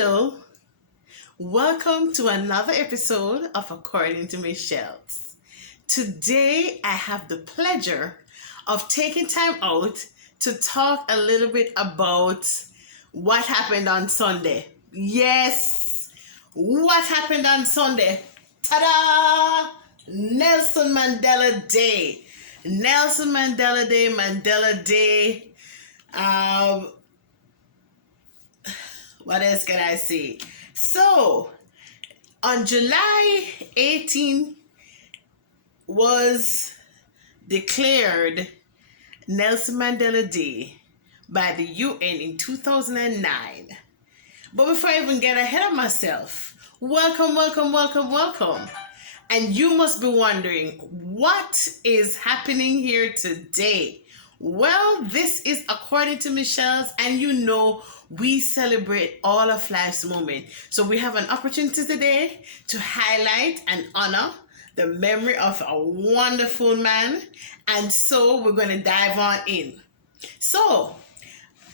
Hello, welcome to another episode of According to MzShellz. Today, I have the pleasure of taking time out to talk a little bit about what happened on Sunday. Yes, what happened on Sunday? Ta-da! Nelson Mandela Day. Nelson Mandela Day, Mandela Day. What else can I say? So, on July 18 was declared Nelson Mandela Day by the UN in 2009. But before I even get ahead of myself, welcome. And you must be wondering, what is happening here today? Well, this is According to MzShellz, and you know we celebrate all of life's moments. So we have an opportunity today to highlight and honor the memory of a wonderful man. And so we're going to dive on in. So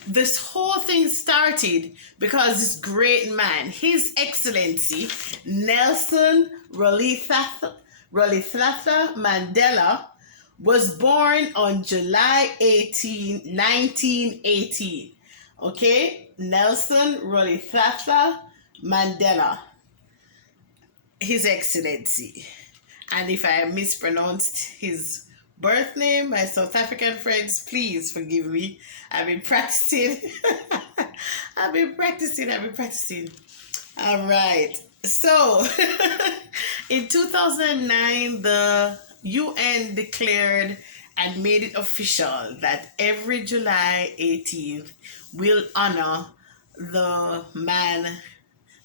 this whole thing started because this great man, His Excellency Nelson Mandela, was born on July 18, 1918. Okay, Nelson Rolihlahla Mandela, His Excellency. And if I mispronounced his birth name, my South African friends, please forgive me. I've been practicing. I've been practicing. All right. So, in 2009, the UN declared and made it official that every July 18th will honor the man,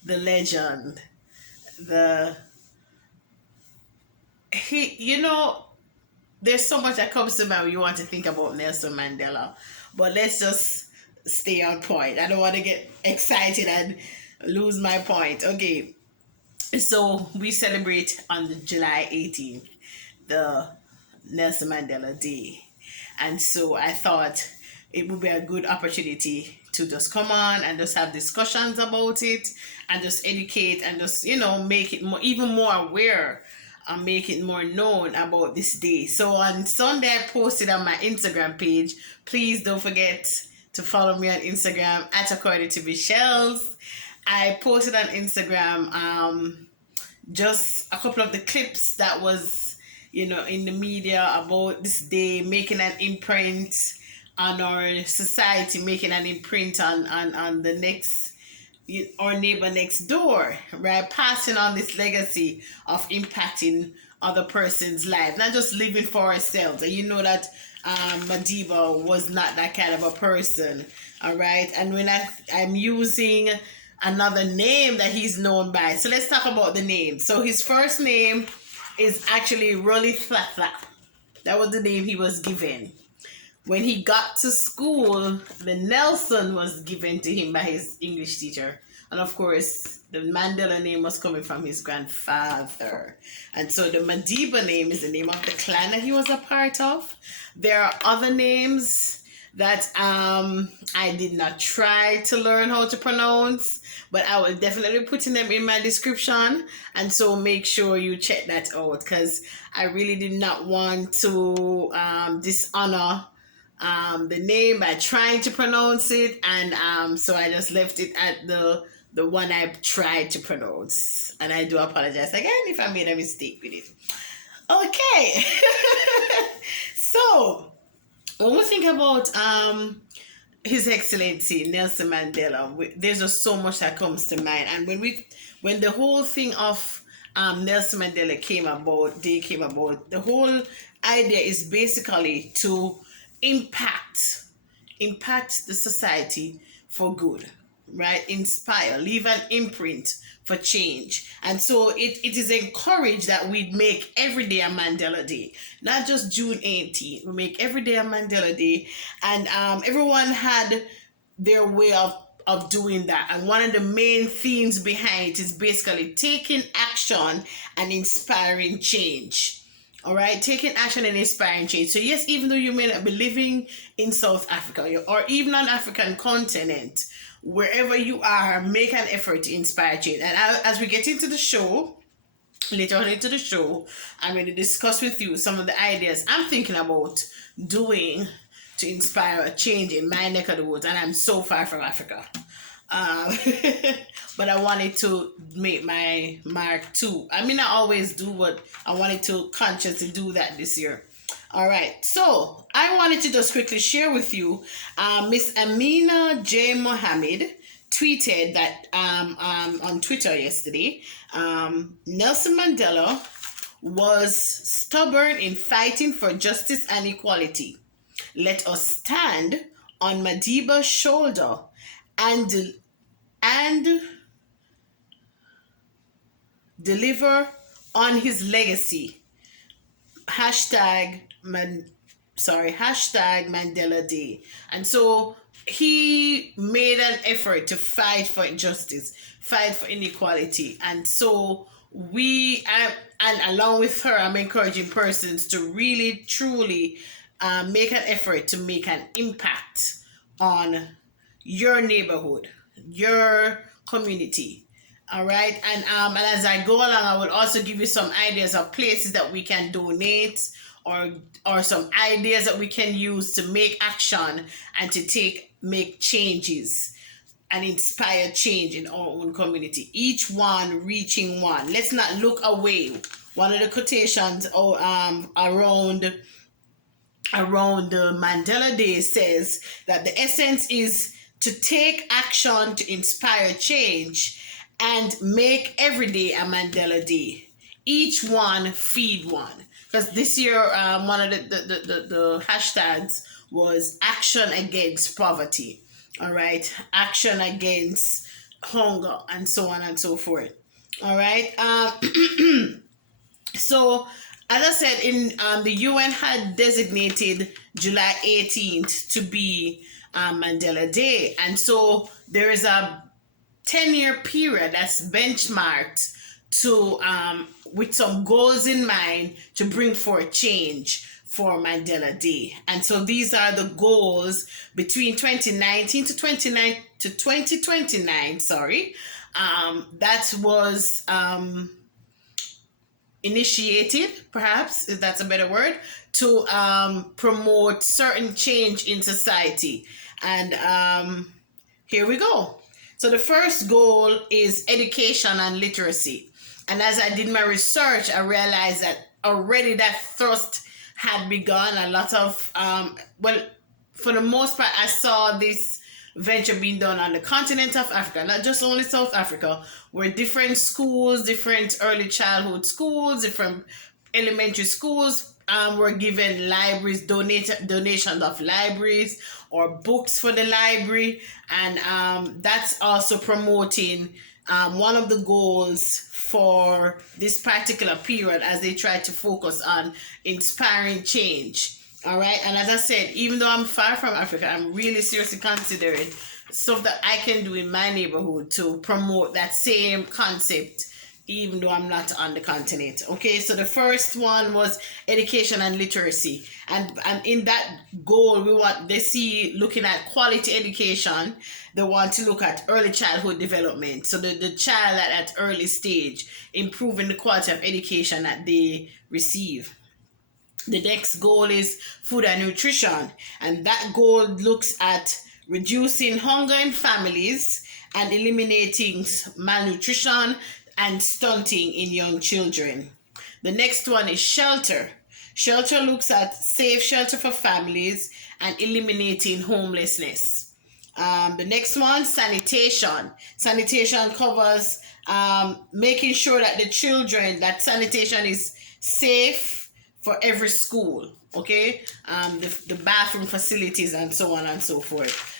the legend, there's so much that comes to mind when you want to think about Nelson Mandela, but let's just stay on point. I don't want to get excited and lose my point. Okay, so we celebrate on the July 18th, the Nelson Mandela Day. And so I thought it would be a good opportunity to just come on and just have discussions about it and just educate and just, make it more, even more aware and make it more known about this day. So on Sunday, I posted on my Instagram page. Please don't forget to follow me on Instagram at According to MzShellz. I posted on Instagram just a couple of the clips that was, in the media about this day, making an imprint on our society, making an imprint on the next, our neighbor next door, right? Passing on this legacy of impacting other person's life, not just living for ourselves. And you know that Madiba was not that kind of a person, all right? And when I'm using another name that he's known by. So let's talk about the name. So his first name is actually Rolihlahla. That was the name he was given. When he got to school, the Nelson was given to him by his English teacher. And of course, the Mandela name was coming from his grandfather. And so the Madiba name is the name of the clan that he was a part of. There are other names that I did not try to learn how to pronounce, but I will definitely put them in my description. And so make sure you check that out, because I really did not want to dishonor the name by trying to pronounce it, and so I just left it at the one I tried to pronounce, and I do apologize again if I made a mistake with it. Okay. So when we think about His Excellency Nelson Mandela, there's just so much that comes to mind. And when the whole thing of Nelson Mandela came about, the whole idea is basically to impact the society for good, right? Inspire, leave an imprint for change. And so it is encouraged that we make every day a Mandela Day, not just June 18th. We make every day a Mandela Day, and everyone had their way of doing that. And one of the main themes behind it is basically taking action and inspiring change. All right, taking action and inspiring change. So yes, even though you may not be living in South Africa or even on African continent, wherever you are, make an effort to inspire change. And as we get into the show, later on into the show, I'm going to discuss with you some of the ideas I'm thinking about doing to inspire a change in my neck of the woods. And I'm so far from Africa. Um, but I wanted to make my mark too. I mean, I always do, but I wanted to consciously do that this year. All right, so I wanted to just quickly share with you. Miss Amina J. Mohammed tweeted that on Twitter yesterday, Nelson Mandela was stubborn in fighting for justice and equality. Let us stand on Madiba's shoulder and deliver on his legacy. Hashtag Mandela Day. And so he made an effort to fight for justice, fight for inequality. And so and along with her, I'm encouraging persons to really, truly make an effort to make an impact on your neighborhood, your community. All right. And as I go along, I will also give you some ideas of places that we can donate, or some ideas that we can use to make action and to make changes and inspire change in our own community. Each one reaching one. Let's not look away. One of the quotations around the Mandela Day says that the essence is to take action to inspire change and make every day a Mandela Day. Each one feed one. Because this year, one of the hashtags was action against poverty. All right, action against hunger, and so on and so forth. All right. So, as I said, in the UN had designated July 18th to be Mandela Day, and so there is a 10-year period that's benchmarked to with some goals in mind to bring forth change for Mandela Day. And so these are the goals between 2019 to 2029, sorry. That was initiated, perhaps, if that's a better word, to promote certain change in society. And here we go. So the first goal is education and literacy. And as I did my research, I realized that already that thrust had begun. A lot of, for the most part, I saw this venture being done on the continent of Africa, not just only South Africa, where different schools, different early childhood schools, different elementary schools were given libraries, donations of libraries or books for the library. And that's also promoting one of the goals for this particular period as they try to focus on inspiring change. All right. And as I said, even though I'm far from Africa, I'm really seriously considering stuff that I can do in my neighborhood to promote that same concept, even though I'm not on the continent. Okay, so the first one was education and literacy. And in that goal, they see looking at quality education. They want to look at early childhood development. So the child at that early stage, improving the quality of education that they receive. The next goal is food and nutrition. And that goal looks at reducing hunger in families and eliminating malnutrition and stunting in young children. The next one is shelter. Shelter looks at safe shelter for families and eliminating homelessness. The next one, sanitation. Sanitation covers making sure that that sanitation is safe for every school. Okay, the bathroom facilities and so on and so forth.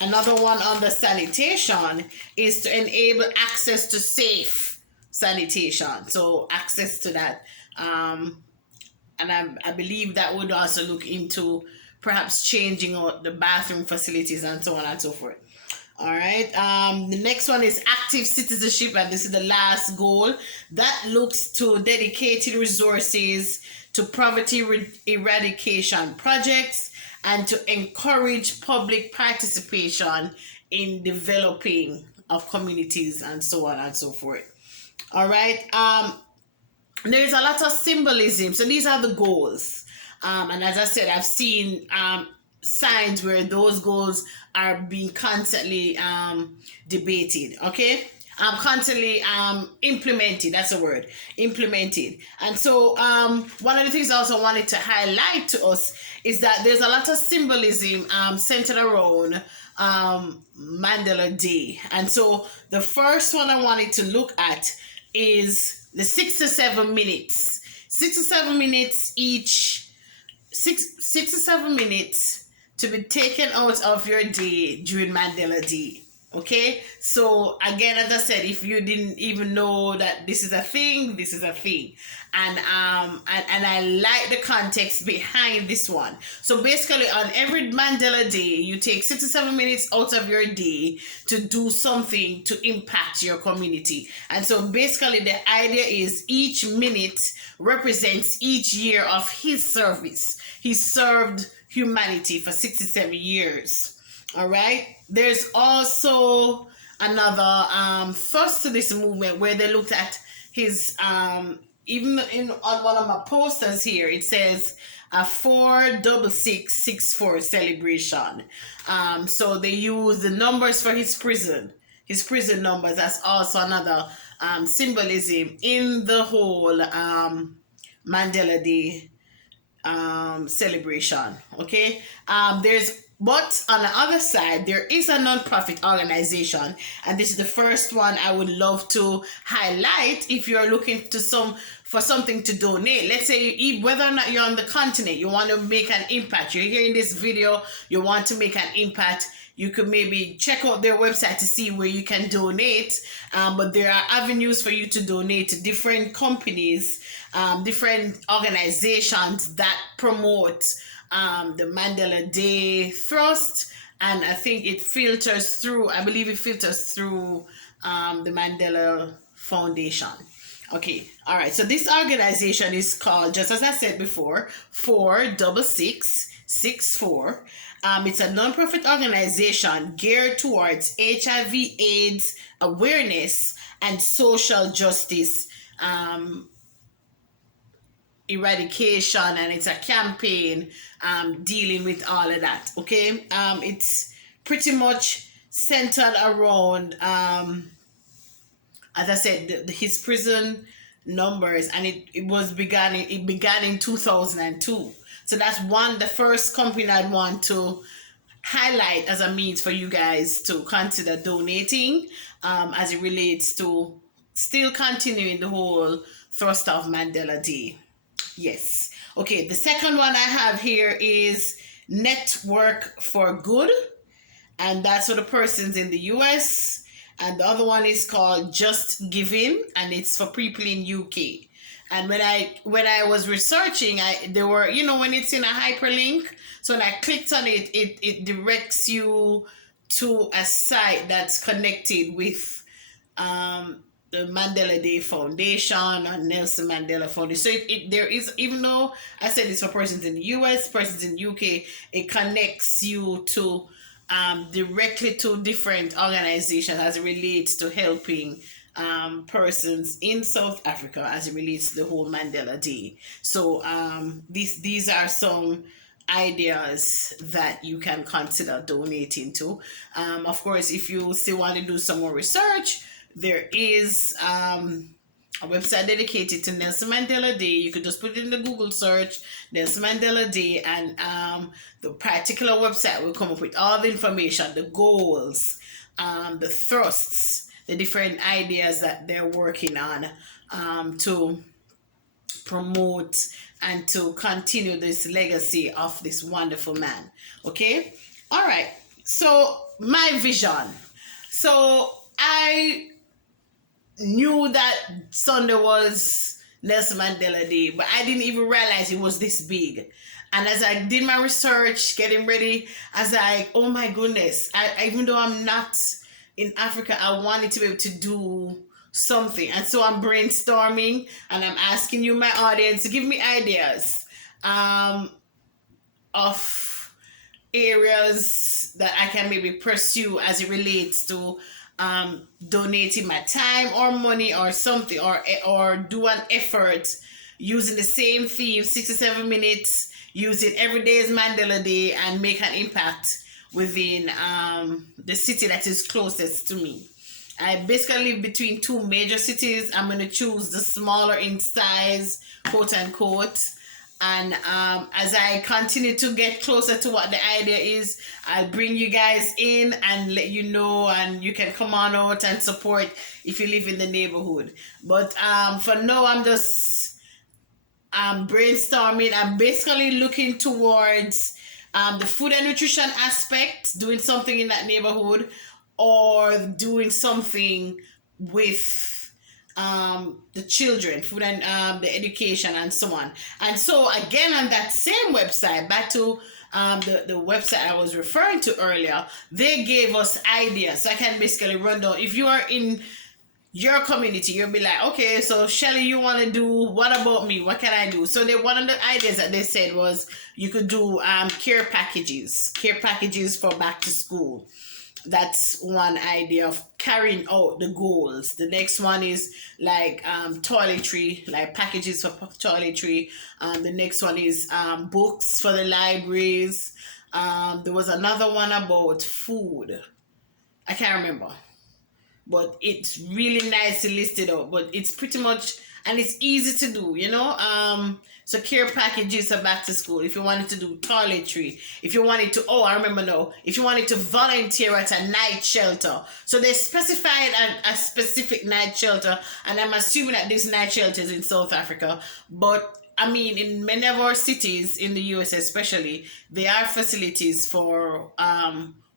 Another one on the sanitation is to enable access to safe sanitation. So access to that. And I believe that would also look into perhaps changing out the bathroom facilities and so on and so forth. All right. The next one is active citizenship, and this is the last goal that looks to dedicated resources to poverty eradication projects and to encourage public participation in developing of communities and so on and so forth. All right. There's a lot of symbolism. So these are the goals. And as I said, I've seen signs where those goals are being constantly debated. Okay. Constantly implemented. That's the word. Implemented. And so one of the things I also wanted to highlight to us is that there's a lot of symbolism centered around Mandela Day. And so the first one I wanted to look at is the 6 to 7 minutes. 6 to 7 minutes each, 6 to 7 minutes to be taken out of your day during Mandela Day. Okay, so again, as I said, if you didn't even know that this is a thing, this is a thing, and I like the context behind this one. So basically, on every Mandela Day, you take 6 to 7 minutes out of your day to do something to impact your community. And so basically, the idea is each minute represents each year of his service. He served humanity for 67 years. All right. There's also another first to this movement where they looked at his even on one of my posters here it says a 46664 celebration. So they use the numbers for his prison numbers. That's also another symbolism in the whole Mandela Day celebration. Okay. But on the other side, there is a non-profit organization, and this is the first one I would love to highlight if you're looking for something to donate. Let's say whether or not you're on the continent, you want to make an impact. You're hearing this video, you want to make an impact. You could maybe check out their website to see where you can donate. But there are avenues for you to donate to different companies, different organizations that promote the Mandela Day Thrust, and I think it filters through, I believe it filters through the Mandela Foundation. Okay, all right, so this organization is called, just as I said before, 46664. It's a non-profit organization geared towards HIV/AIDS awareness and social justice eradication, and it's a campaign dealing with all of that. Okay, it's pretty much centered around as I said, his prison numbers, and it began in 2002. So that's the first company I'd want to highlight as a means for you guys to consider donating as it relates to still continuing the whole thrust of Mandela Day. Yes. Okay, the second one I have here is Network for Good, and that's for the persons in the US. And the other one is called Just Giving, and it's for people in UK. And when I was researching, there were, when it's in a hyperlink, so when I clicked on it, it directs you to a site that's connected with the Mandela Day Foundation or Nelson Mandela Foundation. So there is, even though I said it's for persons in the US, persons in UK, it connects you to directly to different organizations as it relates to helping persons in South Africa as it relates to the whole Mandela Day. So these are some ideas that you can consider donating to. Of course, if you still want to do some more research, there is a website dedicated to Nelson Mandela Day. You could just put it in the Google search, Nelson Mandela Day, and the particular website will come up with all the information, the goals, the thrusts, the different ideas that they're working on to promote and to continue this legacy of this wonderful man. Okay? All right. So my vision. So I knew that Sunday was Nelson Mandela Day, but I didn't even realize it was this big. And as I did my research, getting ready, I was like, oh my goodness, even though I'm not in Africa, I wanted to be able to do something. And so I'm brainstorming and I'm asking you, my audience, to give me ideas of areas that I can maybe pursue as it relates to donating my time or money or something, or do an effort using the same theme, 67 minutes, using every day as Mandela Day, and make an impact within the city that is closest to me. I basically live between two major cities. I'm going to choose the smaller in size, quote unquote. And as I continue to get closer to what the idea is, I'll bring you guys in and let you know, and you can come on out and support if you live in the neighborhood. But for now, I'm just brainstorming. I'm basically looking towards the food and nutrition aspect, doing something in that neighborhood, or doing something with the children, food and the education and so on. And so again, on that same website, back to the website I was referring to earlier, they gave us ideas. So I can basically run down. If you are in your community, you'll be like, okay, so Shelly, you want to do, what about me? What can I do? So one of the ideas that they said was you could do care packages for back to school. That's one idea of carrying out the goals. The next one is like toiletry, like packages for toiletry. The next one is books for the libraries. There was another one about food. I can't remember, but it's really nicely listed out. But it's pretty much, and it's easy to do, you know. So care packages are back to school. If you wanted to do toiletry, if you wanted to, I remember now, if you wanted to volunteer at a night shelter. So they specified a specific night shelter, and I'm assuming that this night shelter is in South Africa. But I mean, in many of our cities in the US especially, there are facilities for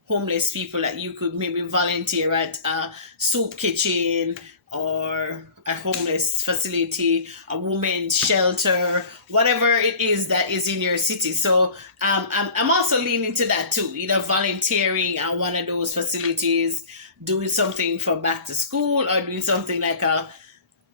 homeless people that you could maybe volunteer at a soup kitchen, or a homeless facility, a women's shelter, whatever it is that is in your city. So I'm also leaning to that too, either volunteering at one of those facilities, doing something for back to school, or doing something like a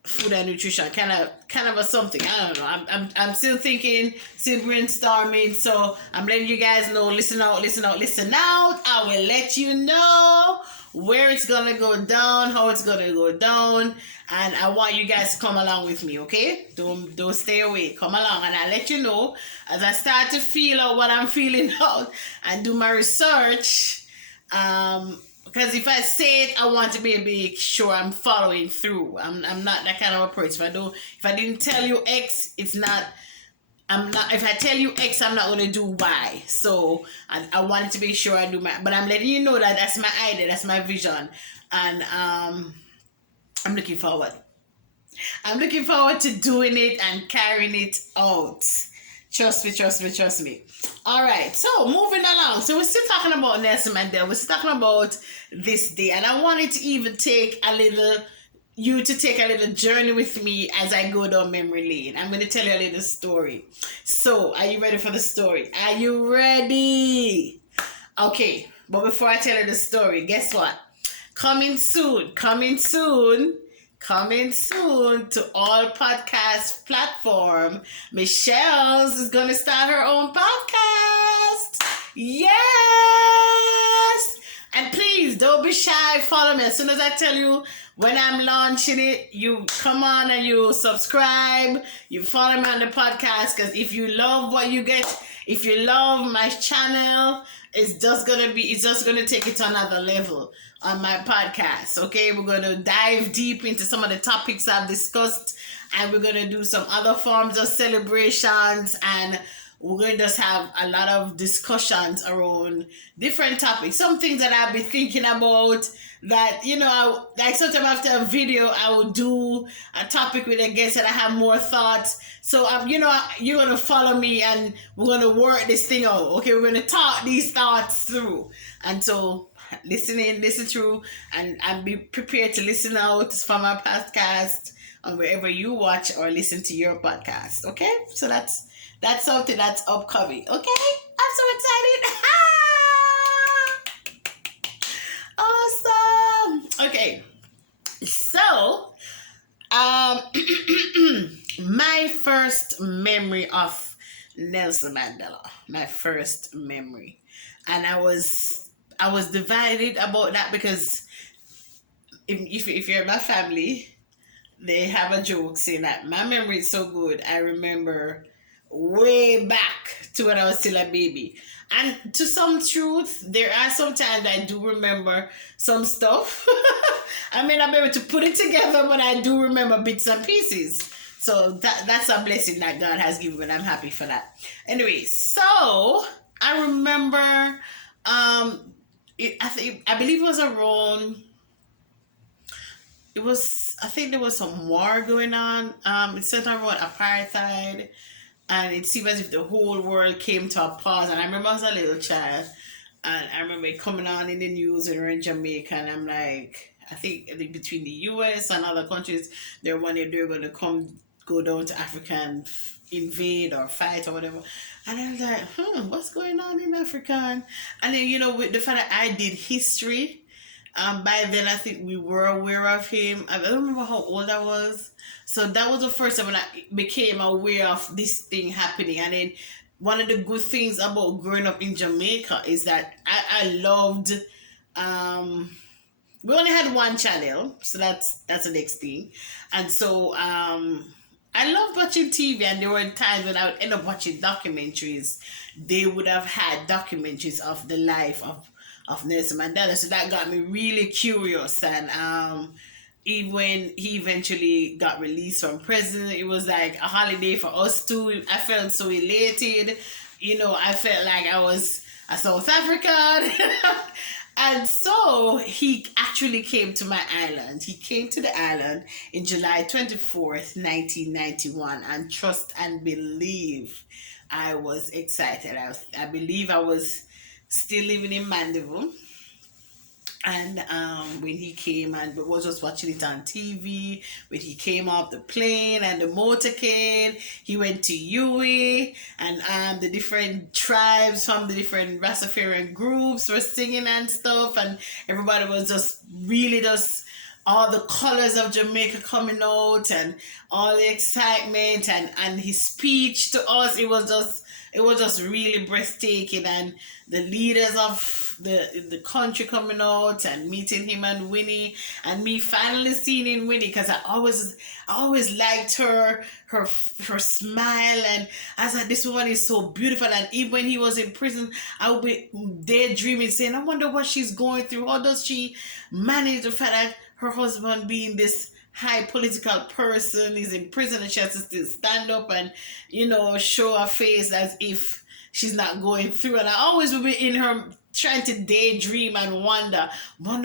food and nutrition kind of a something. I don't know. I'm still thinking, still brainstorming. So I'm letting you guys know. Listen out. I will let you know where it's gonna go down, how it's gonna go down, and I want you guys to come along with me. Okay? Don't stay away. Come along, and I'll let you know as I start to feel out what I'm feeling out and do my research. Because if I say it, I want to be sure I'm following through. I'm not that kind of approach. If I didn't tell you X, it's not. I'm not. If I tell you X, I'm not going to do Y. So I wanted to be sure I do my. But I'm letting you know that that's my idea, that's my vision, and I'm looking forward. I'm looking forward to doing it and carrying it out. Trust me. All right, so moving along. So we're still talking about Nelson Mandela. We're still talking about this day, and I wanted to even take a little journey with me as I go down memory lane. I'm going to tell you a little story. So, are you ready for the story? Are you ready? Okay, but before I tell you the story, guess what? Coming soon to all podcast platform, MzShellz is going to start her own podcast. Yes! And please, don't be shy. Follow me. As soon as I tell you when I'm launching it, you come on and you subscribe. You follow me on the podcast, because if you love what you get, if you love my channel, it's just gonna take it to another level on my podcast. Okay, we're gonna dive deep into some of the topics I've discussed, and we're gonna do some other forms of celebrations, and we're going to just have a lot of discussions around different topics. Some things that I've been thinking about that, like sometimes after a video, I will do a topic with a guest and I have more thoughts. So, you're going to follow me and we're going to work this thing out. Okay, we're going to talk these thoughts through. And so, listen through, and be prepared to listen out from our podcast on wherever you watch or listen to your podcast. Okay? So That's something that's upcoming. Okay, I'm so excited. Awesome. Okay, so um, my first memory of Nelson Mandela. My first memory, and I was divided about that because if you're my family, they have a joke saying that my memory is so good. I remember way back to when I was still a baby. And to some truth, there are some times I do remember some stuff. I may not be able to put it together, but I do remember bits and pieces. So that's a blessing that God has given, and I'm happy for that. Anyway, so I remember I believe it was around, I think there was some war going on. It centered around apartheid, and it seemed as if the whole world came to a pause. And I remember I was a little child, and I remember it coming on in the news when we were in Jamaica, and I'm like, I think between the US and other countries, they're wondering if they're going to go down to Africa and invade or fight or whatever. And I was like, what's going on in Africa? And then, with the fact that I did history, by then I think we were aware of him. I don't remember how old I was. So that was the first time when I became aware of this thing happening. And then one of the good things about growing up in Jamaica is that I loved, we only had one channel, so that's the next thing. And so I loved watching TV, and there were times when I would end up watching documentaries. They would have had documentaries of the life of Nelson Mandela, so that got me really curious. And even when he eventually got released from prison, it was like a holiday for us too. I felt so elated. I felt like I was a South African. And so he actually came to my island. He came to the island in July 24th, 1991. And trust and believe, I was excited. I believe I was still living in Mandeville. And when he came, and was just watching it on TV, when he came off the plane and the motorcade, he went to Yui, and the different tribes from the different Rastafarian groups were singing and stuff, and everybody was just really just all the colors of Jamaica coming out, and all the excitement, and his speech to us, it was just really breathtaking. And the leaders of the country coming out and meeting him and Winnie, and me finally seeing Winnie, because I always liked her smile, and I was like, this woman is so beautiful. And even when he was in prison, I would be daydreaming, saying, I wonder what she's going through. How does she manage the fact that her husband, being this high political person, is in prison, and she has to still stand up and show her face as if she's not going through. And I always would be in her trying to daydream and wonder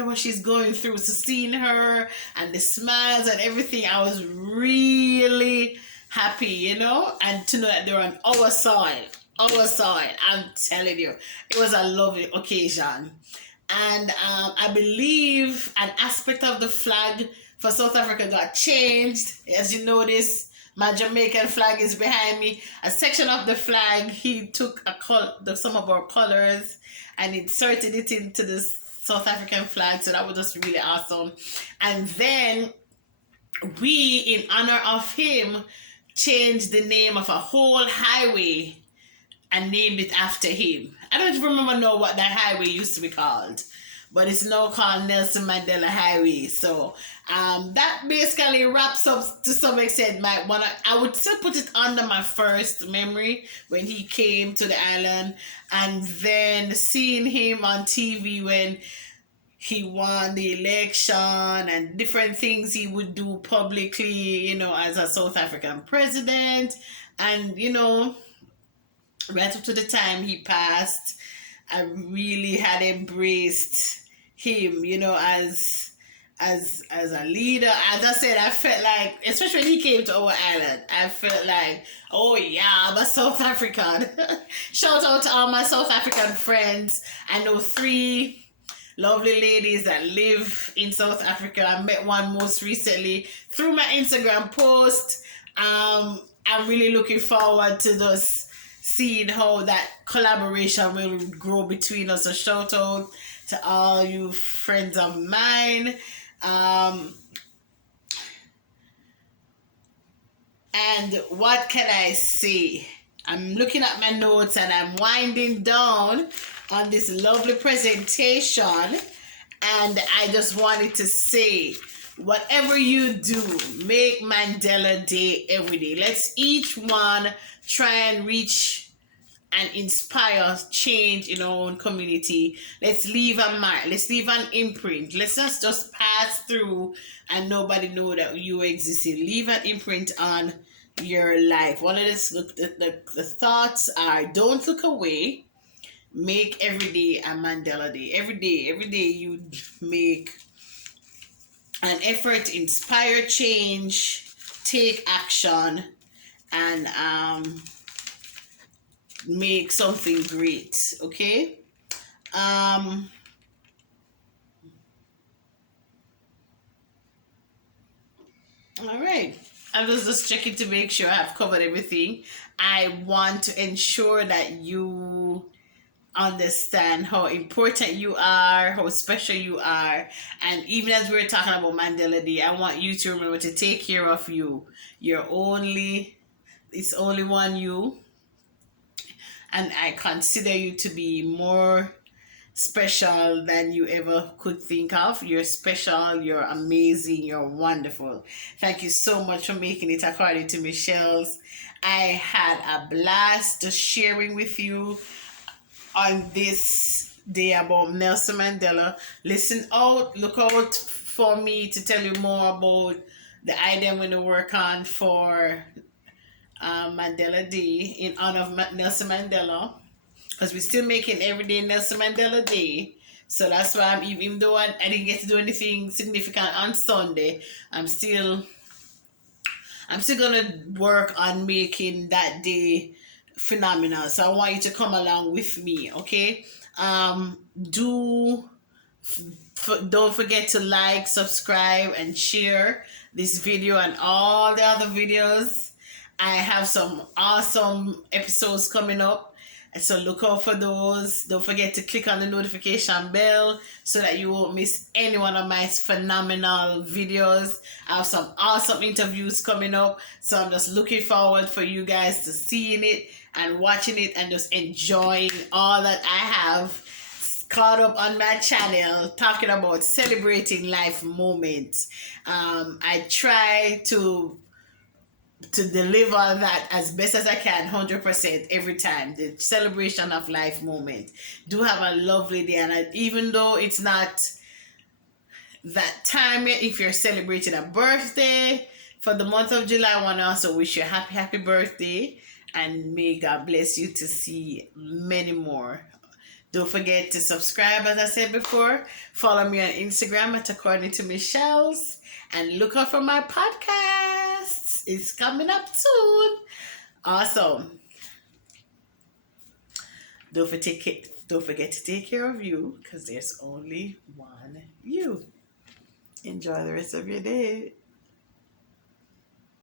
what she's going through. So seeing her and the smiles and everything, I was really happy, and to know that they're on our soil. I'm telling you, it was a lovely occasion. And I believe an aspect of the flag for South Africa got changed. As you notice, my Jamaican flag is behind me. A section of the flag, he took some of our colors and inserted it into the South African flag. So that was just really awesome. And then we, in honor of him, changed the name of a whole highway and named it after him. I don't remember now what that highway used to be called, but it's now called Nelson Mandela Highway. So that basically wraps up to some extent I would still put it under my first memory when he came to the island, and then seeing him on TV when he won the election and different things he would do publicly, as a South African president. And, right up to the time he passed, I really had embraced him, as a leader. As I said, I felt like, especially when he came to our island, I felt like, oh yeah, I'm a South African. Shout out to all my South African friends. I know 3 lovely ladies that live in South Africa. I met one most recently through my Instagram post. I'm really looking forward to this, seeing how that collaboration will grow between us. A shout out to all you friends of mine. Um, and what can I say? I'm looking at my notes and I'm winding down on this lovely presentation. And I just wanted to say, whatever you do, make Mandela Day every day. Let's each one try and reach and inspire change in our own community. Let's leave a mark. Let's leave an imprint. Let's not just pass through and nobody know that you existed. Leave an imprint on your life. One of the thoughts are, don't look away. Make every day a Mandela Day. Every day you make an effort to inspire change, take action, and make something great. Okay. All right. I was just checking to make sure I've covered everything. I want to ensure that you understand how important you are, how special you are. And even as we're talking about Mandela Day, I want you to remember to take care of you. It's only one you. And I consider you to be more special than you ever could think of. You're special, you're amazing, you're wonderful. Thank you so much for making it according to MzShellz. I had a blast just sharing with you on this day about Nelson Mandela. Listen out, look out for me to tell you more about the item I'm going to work on for Mandela Day in honor of Nelson Mandela, because we're still making everyday Nelson Mandela Day. So that's why even though I didn't get to do anything significant on Sunday, I'm still gonna work on making that day phenomenal. So I want you to come along with me, okay? Do don't forget to like, subscribe, and share this video and all the other videos. I have some awesome episodes coming up, so look out for those. Don't forget to click on the notification bell so that you won't miss any one of my phenomenal videos. I have some awesome interviews coming up, so I'm just looking forward for you guys to seeing it and watching it and just enjoying all that I have caught up on my channel, talking about celebrating life moments. I try to deliver that as best as I can, 100% every time. The celebration of life moment. Do have a lovely day, and even though it's not that time yet, if you're celebrating a birthday for the month of July, I want to also wish you a happy birthday, and may God bless you to see many more. Don't forget to subscribe, as I said before. Follow me on Instagram at According to MzShellz, and look out for my podcast. It's coming up soon. Awesome. Don't forget to take care of you, because there's only one you. Enjoy the rest of your day.